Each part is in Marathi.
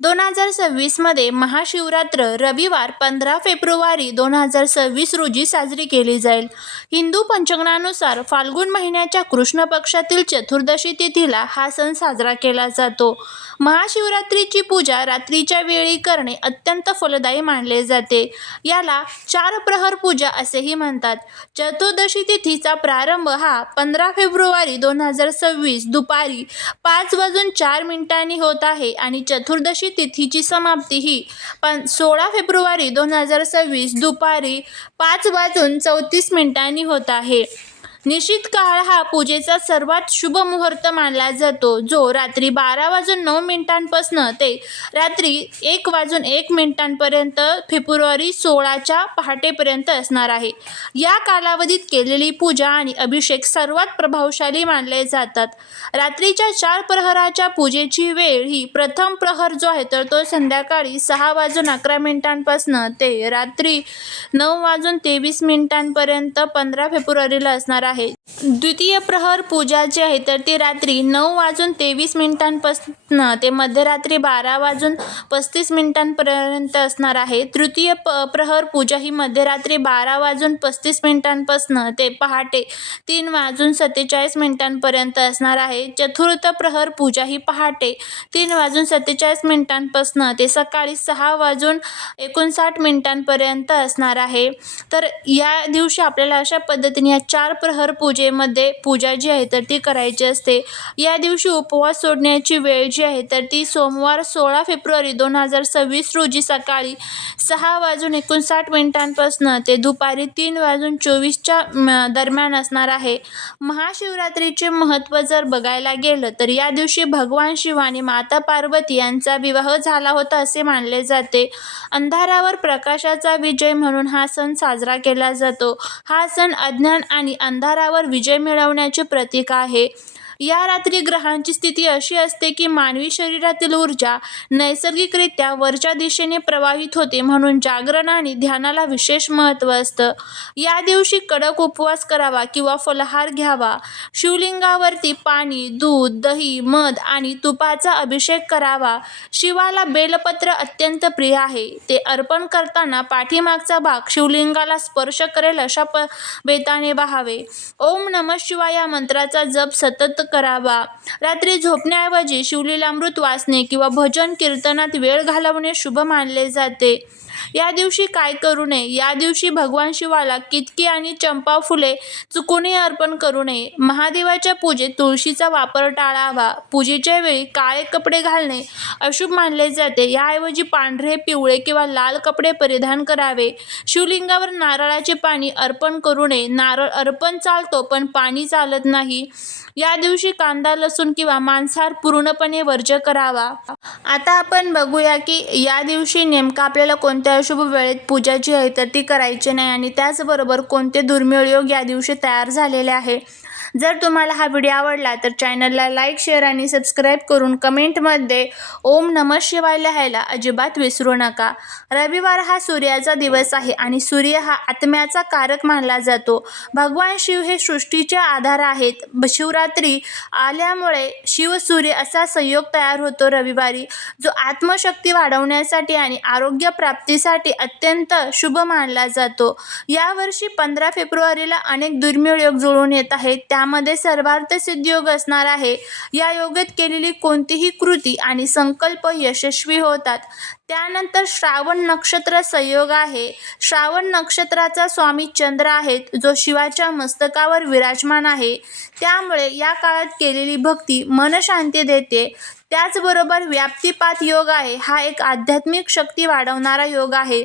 दोन हजार सव्वीसमध्ये महाशिवरात्र रविवार पंधरा फेब्रुवारी दोन हजार सव्वीस रोजी साजरी केली जाईल. हिंदू पंचांगानुसार फाल्गुन महिन्याच्या कृष्ण पक्षातील चतुर्दशी तिथीला हा सण साजरा केला जातो. महाशिवरात्रीची पूजा रात्रीच्या वेळी करणे अत्यंत फलदायी मानले जाते. याला चार प्रहर पूजा असेही म्हणतात. चतुर्दशी तिथीचा प्रारंभ हा पंधरा फेब्रुवारी दोन हजार सव्वीस दुपारी पाच वाजून चार मिनिटांनी होत आहे आणि चतुर्दशी तिथीची समाप्ती ही. पण सोळा फेब्रुवारी दोन हजार सव्वीस दुपारी पाच वाजून चौतीस मिनिटांनी होत आहे. निश्चित काळ हा पूजेचा सर्वात शुभ मुहूर्त मानला जातो जो रात्री बारा वाजून नऊ मिनिटांपासून ते रात्री एक वाजून एक मिनिटांपर्यंत फेब्रुवारी सोळाच्या पहाटेपर्यंत असणार आहे. या कालावधीत केलेली पूजा आणि अभिषेक सर्वात प्रभावशाली मानले जातात. रात्रीच्या चार प्रहराच्या पूजेची वेळ ही प्रथम प्रहर जो आहे तर तो संध्याकाळी सहा वाजून अकरा मिनिटांपासून ते रात्री नऊ वाजून तेवीस मिनिटांपर्यंत पंधरा फेब्रुवारीला असणार आहे. आहे. द्वितीय प्रहर पूजा जी आहे तर ती रात्री नऊ वाजून तेवीस मिनिटांपासून ते मध्यरात्री बारा वाजून पस्तीस मिनिटांपर्यंत असणार आहे. तृतीय प प्रहर पूजा ही मध्यरात्री बारा वाजून पस्तीस मिनिटांपासून ते पहाटे तीन वाजून सत्तेचाळीस मिनिटांपर्यंत असणार आहे. चतुर्थ प्रहर पूजा ही पहाटे तीन वाजून सत्तेचाळीस मिनिटांपासून ते सकाळी सहा वाजून एकोणसाठ मिनिटांपर्यंत असणार आहे. तर या दिवशी आपल्याला अशा पद्धतीने या चार प्रहर पूजेमध्ये पूजा जी आहे तर ती करायची असते. या दिवशी उपवास सोडण्याची वेळ जी आहे तर ती सोमवार सोळा फेब्रुवारी दोन हजार सव्वीस रोजी सकाळी सहा वाजून एकोणसाठ मिनिटांपासून ते दुपारी तीन वाजून चोवीसच्या दरम्यान असणार आहे. महाशिवरात्रीचे महत्त्व जर बघायला गेलं तर या दिवशी भगवान शिव आणि माता पार्वती यांचा विवाह झाला होता असे मानले जाते. अंधारावर प्रकाशाचा विजय म्हणून हा सण साजरा केला जातो. हा सण अज्ञान आणि अंधारावर विजय मिळवण्याचे प्रतीक आहे. या रात्री ग्रहांची स्थिती अशी असते की मानवी शरीरातील ऊर्जा नैसर्गिकरित्या वरच्या दिशेने प्रवाहित होते म्हणून जागरण आणि ध्यानाला विशेष महत्त्व असतं. या दिवशी कडक उपवास करावा किंवा फलहार घ्यावा. शिवलिंगावरती पाणी दूध दही मध आणि तुपाचा अभिषेक करावा. शिवाला बेलपत्र अत्यंत प्रिय आहे. ते अर्पण करताना पाठीमागचा भाग शिवलिंगाला स्पर्श करेल अशा प बेताने बहावे. ओम नम शिवाय या मंत्राचा जप सतत करावा. रात्री झोपण्याऐवजी शिवलीलामृत वाचणे किंवा भजन कीर्तनात वेळ घालवणे शुभ मानले जाते. या दिवशी काय करू नये? या दिवशी भगवान शिवाला कितकी आणि चंपा फुले चुकूनही अर्पण करू नये. महादेवाच्या पूजेत तुळशीचा वापर टाळावा. पूजेच्या वेळी काळे कपडे घालणे अशुभ मानले जाते. याऐवजी पांढरे पिवळे किंवा लाल कपडे परिधान करावे. शिवलिंगावर नारळाचे पाणी अर्पण करू नये. नारळ अर्पण चालतो पण पाणी चालत नाही. या दिवशी कांदा लसूण किंवा मांसाहार पूर्णपणे वर्ज करावा. आता आपण बघूया की या दिवशी नेमकं आपल्याला कोणत्या अशुभ वेळेत पूजा जी आहे तर ती करायची नाही आणि त्याचबरोबर कोणते दुर्मिळ योग या दिवशी तयार झालेले आहे. जर तुम्हाला हा व्हिडिओ आवडला तर चॅनलला लाईक शेअर आणि सबस्क्राईब करून कमेंटमध्ये ओम नमः शिवाय लिहायला अजिबात विसरू नका. रविवार हा सूर्याचा दिवस आहे आणि सूर्य हा आत्म्याचा कारक मानला जातो. भगवान शिव हे सृष्टीचे आधार आहेत. शिवरात्री आल्यामुळे शिवसूर्य असा संयोग तयार होतो रविवारी जो आत्मशक्ती वाढवण्यासाठी आणि आरोग्य प्राप्तीसाठी अत्यंत शुभ मानला जातो. यावर्षी पंधरा फेब्रुवारीला अनेक दुर्मिळ योग जुळून येत आहेत. त्या यामध्ये सर्वार्थ सिद्धयोग असणार आहे. या योगात केलेली कोणतीही कृती आणि संकल्प यशस्वी होतात. त्यानंतर श्रावण नक्षत्र संयोग आहे. श्रावण नक्षत्राचा स्वामी चंद्र आहेत जो शिवाच्या मस्तकावर विराजमान आहे. त्यामुळे या काळात केलेली भक्ती मनशांती देते. त्याचबरोबर व्याप्तिपात योग आहे. हा एक आध्यात्मिक शक्ती वाढवणारा योग आहे.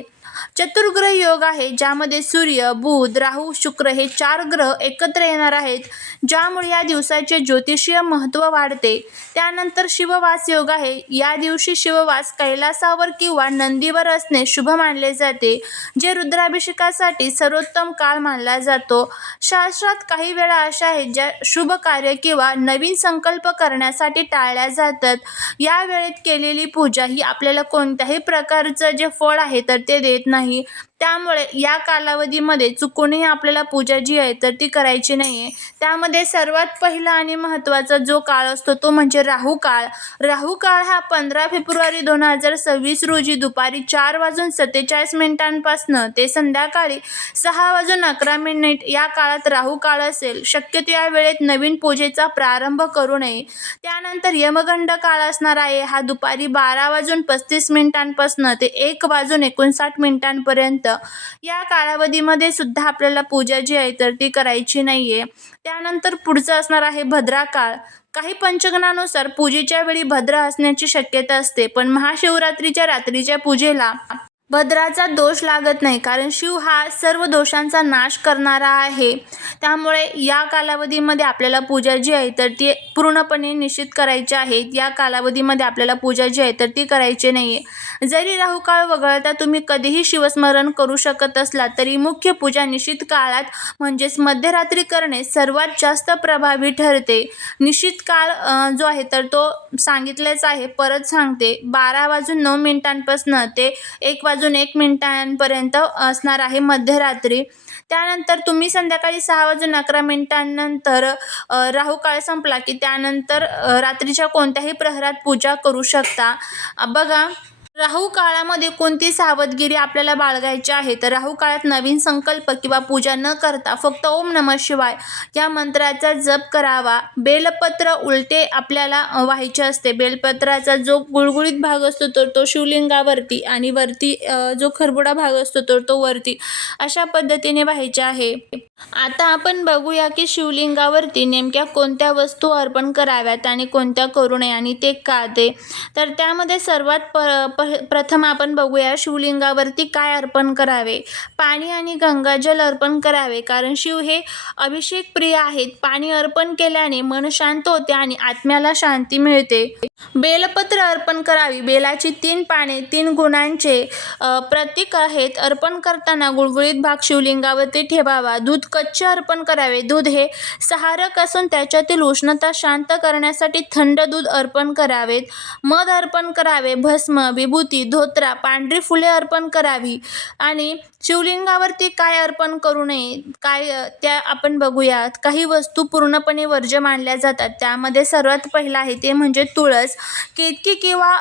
चतुर्ग्रह योग आहे ज्यामध्ये सूर्य बुध राहू शुक्र हे चार ग्रह एकत्र येणार आहेत ज्यामुळे या दिवसाचे ज्योतिषीय महत्त्व वाढते. त्यानंतर शिववास योग आहे. या दिवशी शिववास कैलासावर किंवा नंदीवर असणे शुभ मानले जाते जे रुद्राभिषेकासाठी सर्वोत्तम काळ मानला जातो. शास्त्रात काही वेळा अशा आहेत ज्या शुभ कार्य किंवा नवीन संकल्प करण्यासाठी टाळल्या जातात. या वेळेत केलेली पूजा ही आपल्याला कोणत्याही प्रकारचं जे फळ आहे तर ते देत नाही. त्यामुळे या कालावधीमध्ये चुकूनही आपल्याला पूजा जी आहे तर ती करायची नाही आहे त्यामध्ये सर्वात पहिला आणि महत्त्वाचा जो काळ असतो तो म्हणजे राहू काळ. राहू काळ हा पंधरा फेब्रुवारी दोन हजार सव्वीस रोजी दुपारी चार वाजून सत्तेचाळीस मिनिटांपासनं ते संध्याकाळी सहा वाजून अकरा मिनिट या काळात राहू काळ असेल. शक्यतो या वेळेत नवीन पूजेचा प्रारंभ करू नये. त्यानंतर यमगंड काळ असणार आहे. हा दुपारी बारा वाजून पस्तीस मिनिटांपासनं ते एक वाजून एकोणसाठ मिनिटांपर्यंत या कालावधीमध्ये सुद्धा आपल्याला पूजा जी आहे तर ती करायची नाही आहे त्यानंतर पुढचं असणार आहे भद्रा काळ. काही पंचगणानुसार पूजेच्या वेळी भद्र असण्याची शक्यता असते पण महाशिवरात्रीच्या रात्रीच्या पूजेला भद्राचा दोष लागत नाही कारण शिव हा सर्व दोषांचा नाश करणारा आहे. त्यामुळे या कालावधीमध्ये आपल्याला पूजा जी आहे तर ती पूर्णपणे निश्चित करायची आहे. या कालावधीमध्ये आपल्याला पूजा जी आहे तर ती करायची नाही आहे जरी राहुकाळ वगळता तुम्ही कधीही शिवस्मरण करू शकत असला तरी मुख्य पूजा निश्चित काळात म्हणजेच मध्यरात्री करणे सर्वात जास्त प्रभावी ठरते. निश्चित काळ जो आहे तर तो सांगितलेच आहे परत सांगते. बारा वाजून नऊ मिनिटांपासून ते एक वाजून एक मिनिटांपर्यंत असणार आहे मध्यरात्री. त्यानंतर तुम्ही संध्याकाळी सहा वाजून अकरा मिनिटांनंतर राहू काळ संपला की त्यानंतर रात्रीच्या कोणत्याही प्रहरात पूजा करू शकता. बघा राहू काळामध्ये कोणती सावधगिरी आपल्याला बाळगायची आहे? तर राहू काळात नवीन संकल्प किंवा पूजा न करता फक्त ओम नमः शिवाय या मंत्राचा जप करावा. बेलपत्र उलटे आपल्याला व्हायचे असते. बेलपत्राचा जो गुळगुळीत भाग असतो तर तो शिवलिंगावरती आणि वरती जो खरबुडा भाग असतो तर तो वरती अशा पद्धतीने व्हायचे आहे. आता आपण बघूया की शिवलिंगावरती नेमक्या कोणत्या वस्तू अर्पण कराव्यात आणि कोणत्या करू नये आणि ते का ते तर त्यामध्ये सर्वात प प प्रथम आपण बघूया शिवलिंगावरती काय अर्पण करावे. पाणी आणि गंगाजल अर्पण करावे कारण शिव हे अभिषेक प्रिय आहेत. पाणी अर्पण केल्याने मन शांत होते आणि आत्म्याला शांती मिळते. बेलपत्र अर्पण करावी. बेलाची तीन पाने तीन गुणांचे प्रतीक आहेत. अर्पण करताना गुळगुळीत भाग शिवलिंगावरती ठेवावा. दूध कच्चे अर्पण करावे. दूध हे सहारक असून त्याच्यातील उष्णता शांत करण्यासाठी थंड दूध अर्पण करावेत. मध अर्पण करावे. भस्म विभूती धोत्रा पांढरी फुले अर्पण करावी आणि शिवलिंगावरती काय अर्पण करू नये काय त्या आपण बघूयात. काही वस्तू पूर्णपणे वर्ज्य मानल्या जातात. त्यामध्ये सर्वात पहिलं आहे ते म्हणजे तुळस. केतकी किंवा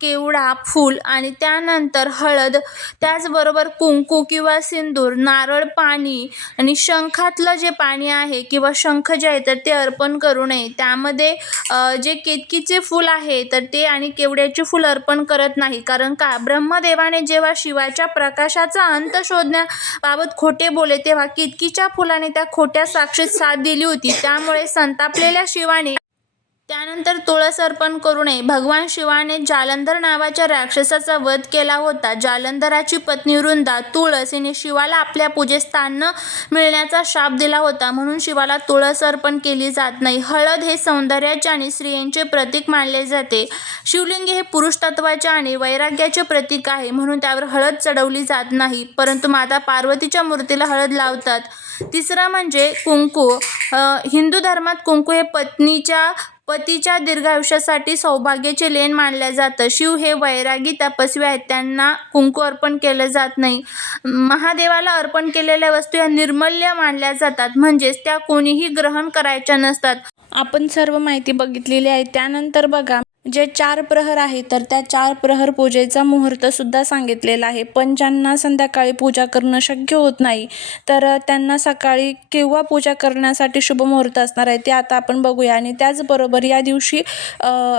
केवडा फूल आणि त्यानंतर हळद. त्याचबरोबर कुंकू किंवा सिंदूर नारळ पाणी आणि शंखातलं जे पाणी आहे किंवा शंख जे आहे तर ते अर्पण करू नये. त्यामध्ये जे केतकीचे फूल आहे तर ते आणि केवड्याचे फूल अर्पण करत नाही. कारण का? ब्रह्मदेवाने जेव्हा शिवाच्या प्रकाशाचा अंत शोधण्याबाबत खोटे बोले तेव्हा केतकीच्या फुलाने त्या खोट्या साक्षीत साथ दिली होती. त्यामुळे संतापलेल्या शिवाने त्यानंतर तुळस अर्पण करू नये. भगवान शिवाने जालंधर नावाच्या राक्षसाचा वध केला होता. जालंधराची पत्नी वृंदा तुळस हिने शिवाला आपल्या पूजेस्थान न मिळण्याचा शाप दिला होता. म्हणून शिवाला तुळस अर्पण केली जात नाही. हळद हे सौंदर्याचे आणि स्त्रियांचे प्रतीक मानले जाते. शिवलिंग हे पुरुष तत्वाचे आणि वैराग्याचे प्रतीक आहे. म्हणून त्यावर हळद चढवली जात नाही. परंतु माता पार्वतीच्या मूर्तीला हळद लावतात. तिसरं म्हणजे कुंकू. हिंदू धर्मात कुंकू हे पत्नीच्या पतीच्या दीर्घायुष्यासाठी सौभाग्याचे लेण मानलं जातं. शिव हे वैरागी तपस्वी आहेत. त्यांना कुंकू अर्पण केलं जात नाही. महादेवाला अर्पण केलेल्या वस्तू या निर्मल्य मानल्या जातात. म्हणजेच त्या कोणीही ग्रहण करायच्या नसतात. आपण सर्व माहिती बघितलेली आहे. त्यानंतर बघा. जे चार प्रहर आहे तर त्या चार प्रहर पूजेचा मुहूर्तसुद्धा सांगितलेला आहे. पण ज्यांना संध्याकाळी पूजा करणं शक्य होत नाही तर त्यांना सकाळी केव्हा पूजा करण्यासाठी शुभ मुहूर्त असणार आहे ते आता आपण बघूया. आणि त्याचबरोबर या दिवशी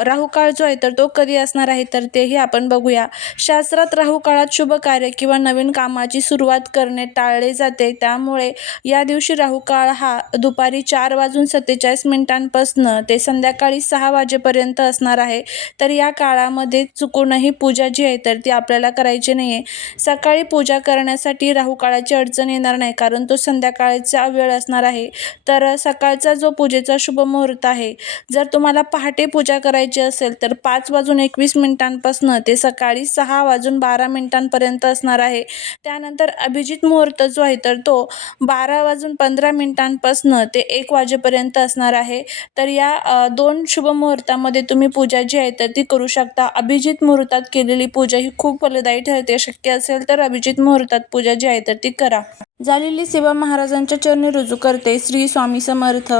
राहुकाळ जो आहे तर तो कधी असणार आहे तर तेही आपण बघूया. शास्त्रात राहुकाळात शुभ कार्य किंवा नवीन कामाची सुरुवात करणे टाळले जाते. त्यामुळे या दिवशी राहुकाळ हा दुपारी चार वाजून सत्तेचाळीस मिनिटांपासनं ते संध्याकाळी सहा वाजेपर्यंत असणार आहे. तर या काळामध्ये चुकूनही पूजा जी आहे तर ती आपल्याला करायची नाही आहे सकाळी पूजा करण्यासाठी राहू काळाची अडचण येणार नाही कारण तो संध्याकाळचा वेळ असणार आहे. तर सकाळचा जो पूजेचा शुभ मुहूर्त आहे जर तुम्हाला पहाटे पूजा करायची असेल तर पाच वाजून एकवीस मिनिटांपासून ते सकाळी सहा वाजून बारा मिनिटांपर्यंत असणार आहे. त्यानंतर अभिजित मुहूर्त जो आहे तर तो बारा वाजून पंधरा मिनिटांपासून ते एक वाजेपर्यंत असणार आहे. तर या दोन शुभ मुहूर्तामध्ये तुम्ही पूजा जी आहे तर ती करू शकता. अभिजित मुहूर्तात केलेली पूजा ही खूप फलदायी ठरते. शक्य असेल तर अभिजित मुहूर्तात पूजा जी आहे तर ती करा. झालेली सेवा महाराजांच्या चरणी रुजू करते श्री स्वामी समर्थ.